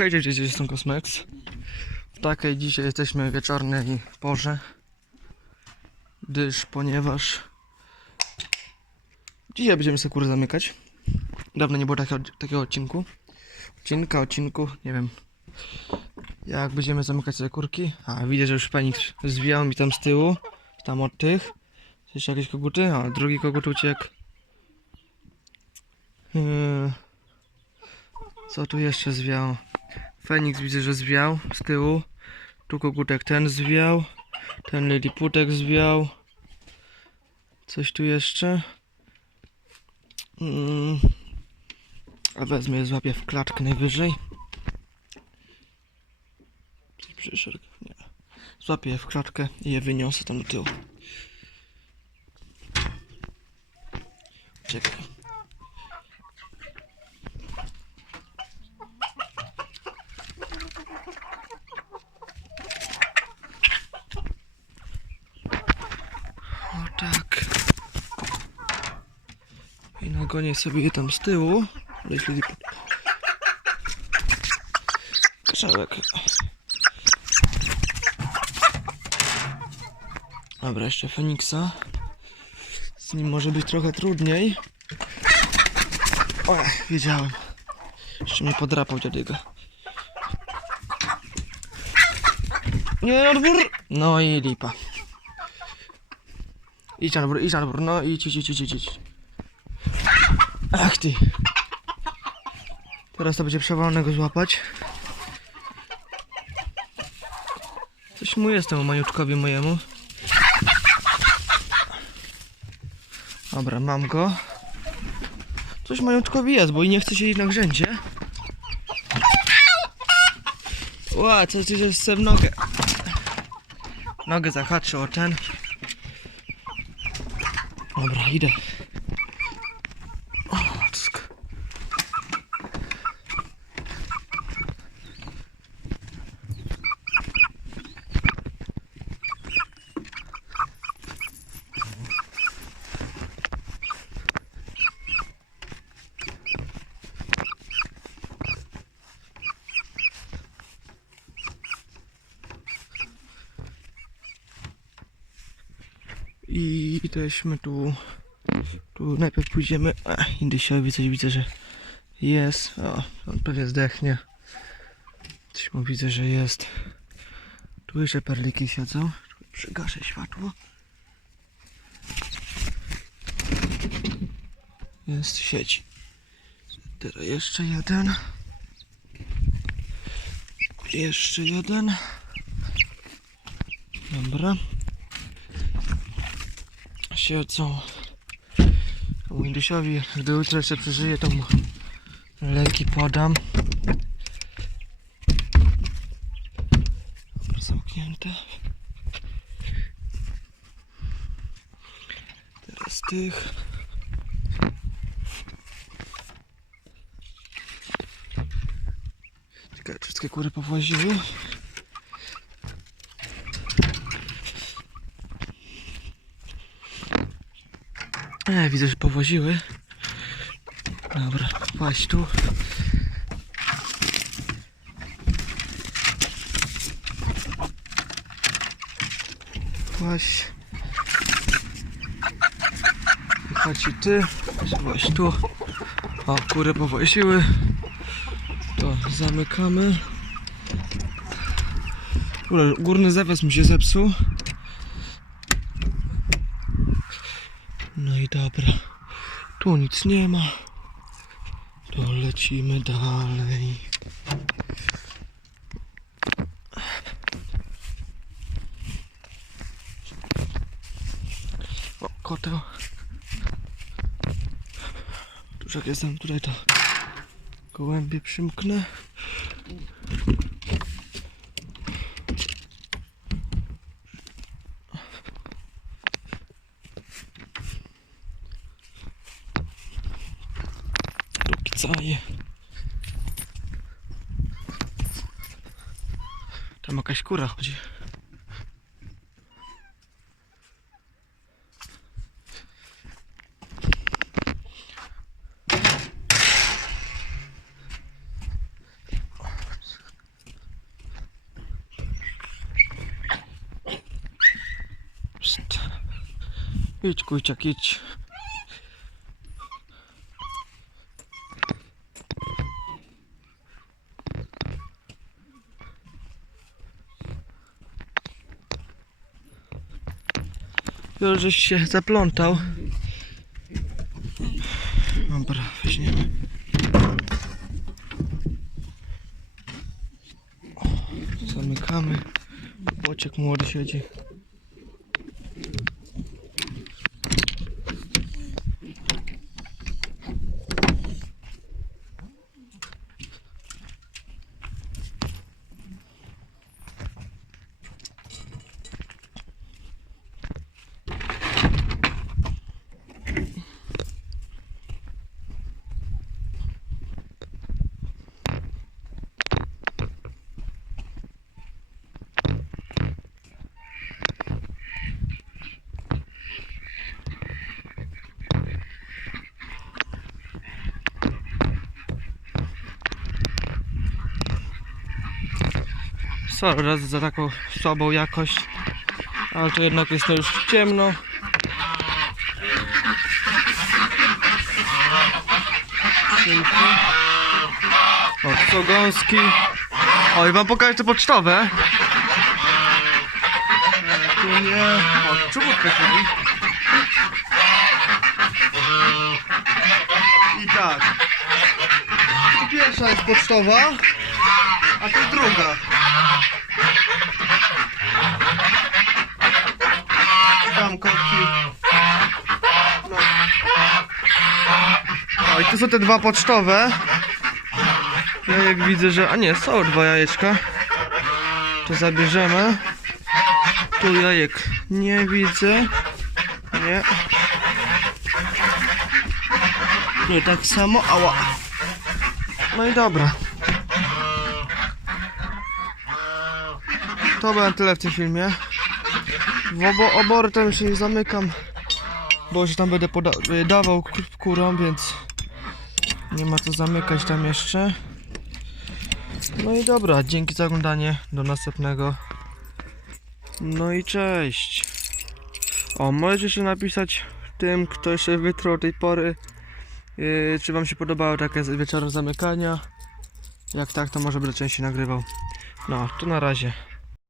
Hej, cześć, cześć, jestem Cosmex. W takiej dzisiaj jesteśmy wieczornej porze. Gdyż, ponieważ dzisiaj będziemy sobie kury zamykać. Dawno nie było takiego, takiego odcinku. Odcinka, odcinku, nie wiem. Jak będziemy zamykać sobie kurki. A widzę, że już panik zwijał mi tam z tyłu. Tam od tych. Jeszcze jakieś koguty. A drugi kogut uciekł. Yy. Co tu jeszcze zwiał? Feniks widzę, że zwiał z tyłu. Tu kogutek ten zwiał. Ten liliputek zwiał. Coś tu jeszcze. Mm. A wezmę je, złapię w klatkę najwyżej. Przyszedł? Złapię je w klatkę i je wyniosę tam do tyłu. Czekaj. O tak. Nagonię sobie je tam z tyłu. Jeśli... Krzałek. Dobra, jeszcze Feniksa. Z nim może być trochę trudniej. O, wiedziałem. Jeszcze mnie podrapał dziadyga. Nie, na dwór! No i lipa. Idź na dwór, idź na dwór, no idź, idź, idź, idź, idź. Ach ty. Teraz to będzie przewalone go złapać. Coś mu jest temu maniuczkowi mojemu. Dobra, mam go. Coś majątkowi jest, bo i nie chce siedzieć na grzęcie. Ła, co ty jest w nogę? Nogę zahaczył o ten. Dobra, idę. O, ck. I tu. Tu najpierw pójdziemy. Indysiowi coś widzę, że jest. O, on pewnie zdechnie. Coś mu widzę, że jest. Tu jeszcze perliki siedzą. Przygaszę światło. Jest sieć. Teraz jeszcze jeden. Jeszcze jeden. Dobra siedzą. Windusiowi, gdy jutro jeszcze przeżyje, to mu leki podam. Zamknięte. Teraz tych. Czy wszystkie kury powłaziły. E, widzę, że powoziły. Dobra, paść tu. Właśnie. Chodź i ty. Właśnie tu. O, kury powoziły. To zamykamy. Górny zawias mi się zepsuł. No i dobra. Tu nic nie ma. To lecimy dalej. O, koteł. Tuż jak jestem tutaj, to gołębie przymknę. caje. Tam jakaś kura chodzi. Idź kujczak, idź. Już żeś się zaplątał. Dobra, weźmiemy. Zamykamy. Boczek młody siedzi. Sorry raz za taką słabą jakość, ale to jednak jest to już ciemno. O, są gąski. O, i wam pokażę te pocztowe. Tu nie. O, czubówkę czyli. I tak. Pierwsza jest pocztowa, a tu druga. Tam kotki. No. O, i tu są te dwa pocztowe. Jajek widzę, że... A nie, są dwa jajeczka. To zabierzemy. Tu jajek nie widzę. Nie. Nie tak samo, ała. No i dobra. To będzie tyle w tym filmie. W obo obory tam się nie zamykam, bo się tam będę dawał k- kurom, więc nie ma co zamykać tam jeszcze. No i dobra, dzięki za oglądanie, do następnego. No i cześć. O, możecie napisać tym, kto jeszcze wytrwał tej pory, yy, czy wam się podobało takie wieczorne zamykania. Jak tak, to może będę częściej nagrywał. No, to na razie.